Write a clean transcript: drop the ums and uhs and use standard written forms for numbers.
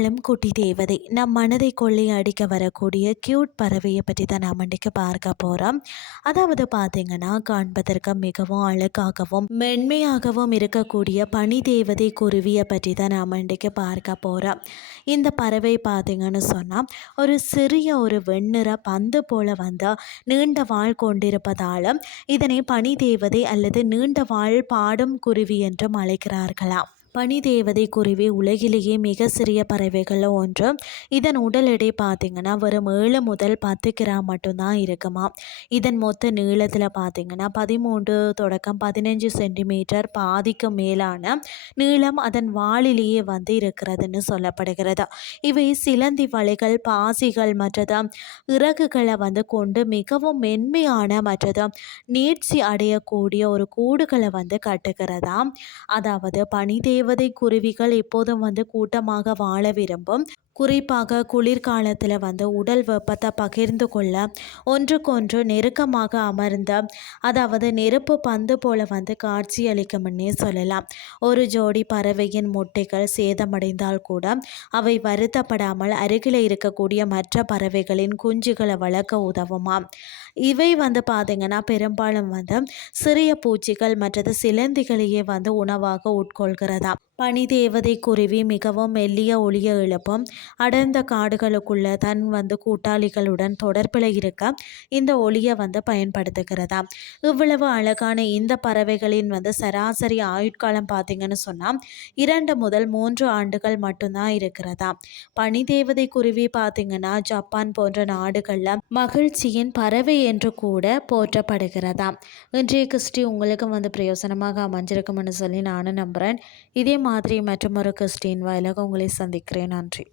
வாழும் குட்டி தேவதை நம் மனதை கொள்ளை அடிக்க வரக்கூடிய கியூட் பறவையை பற்றி தான் நாம் இன்றைக்கு பார்க்க போகிறோம். அதாவது பார்த்தீங்கன்னா, காண்பதற்கு மிகவும் அழகாகவும் மென்மையாகவும் இருக்கக்கூடிய பனி தேவதை குருவியை பற்றி தான் நாம் இன்றைக்கு பார்க்க போகிறோம். இந்த பறவை பார்த்தீங்கன்னு சொன்னால் ஒரு சிறிய ஒரு வெண்ணிற பந்து போல வந்து நீண்ட வாள் கொண்டிருப்பதாலும் இதனை பனி தேவதை அல்லது நீண்ட வாள் பாடும் குருவி என்றும் அழைக்கிறார்களாம். பனி தேவதை குருவி உலகிலேயே மிக சிறிய பறவைகளில் ஒன்று. இதன் உடல் எடை பார்த்திங்கன்னா வெறும் 7 முதல் 10 கிராம் மட்டும்தான் இருக்குமா. இதன் மொத்த நீளத்தில் பார்த்திங்கன்னா 13 தொடக்கம் 15 சென்டிமீட்டர், பாதிக்கு மேலான நீளம் அதன் வாளிலேயே வந்து இருக்கிறதுன்னு சொல்லப்படுகிறது. இவை சிலந்தி வலைகள், பாசிகள் மற்றது இறகுகளை வந்து கொண்டு மிகவும் மென்மையான மற்றது நீட்சி அடையக்கூடிய ஒரு கூடுகளை வந்து கட்டுகிறதாம். அதாவது பனி தேவதை குருவிகள் எப்போதும் வந்து கூட்டமாக வாழ விரும்பும். குறிப்பாக குளிர்காலத்தில் வந்து உடல் வெப்பத்தை பகிர்ந்து கொள்ள ஒன்றுக்கொன்று நெருக்கமாக அமர்ந்த, அதாவது நெருப்பு பந்து போல வந்து காட்சியளிக்கும்னே சொல்லலாம். ஒரு ஜோடி பறவையின் முட்டைகள் சேதமடைந்தால் கூட அவை வருத்தப்படாமல் அருகில் இருக்கக்கூடிய மற்ற பறவைகளின் குஞ்சுகளை வளர்க்க உதவுமாம். இவை வந்து பார்த்திங்கன்னா பெரும்பாலும் வந்து சிறிய பூச்சிகள் மற்றது சிலந்திகளையே வந்து உணவாக உட்கொள்கிறதா. பனி தேவதை குருவி மிகவும் மெல்லிய ஒளிய எழுப்பும். அடர்ந்த காடுகளுக்குள்ள தன் வந்து கூட்டாளிகளுடன் தொடர்பில் இருக்க இந்த ஒளியை வந்து பயன்படுத்துகிறதா. இவ்வளவு அழகான இந்த பறவைகளின் வந்து சராசரி ஆயுட்காலம் பார்த்திங்கன்னு சொன்னால் 2 முதல் 3 ஆண்டுகள் மட்டும்தான் இருக்கிறதா. பனி தேவதை குருவி பார்த்திங்கன்னா ஜப்பான் போன்ற நாடுகளில் மகிழ்ச்சியின் பறவை என்று கூட போற்றப்படுகிறதா. இன்றைய கிறிஸ்டி உங்களுக்கு வந்து பிரயோசனமாக அமைஞ்சிருக்கும்னு சொல்லி நானும் நம்புகிறேன். இதே மாதிரி மற்றொரு கிறிஸ்டின் வாயிலாக உங்களை சந்திக்கிறேன். நன்றி.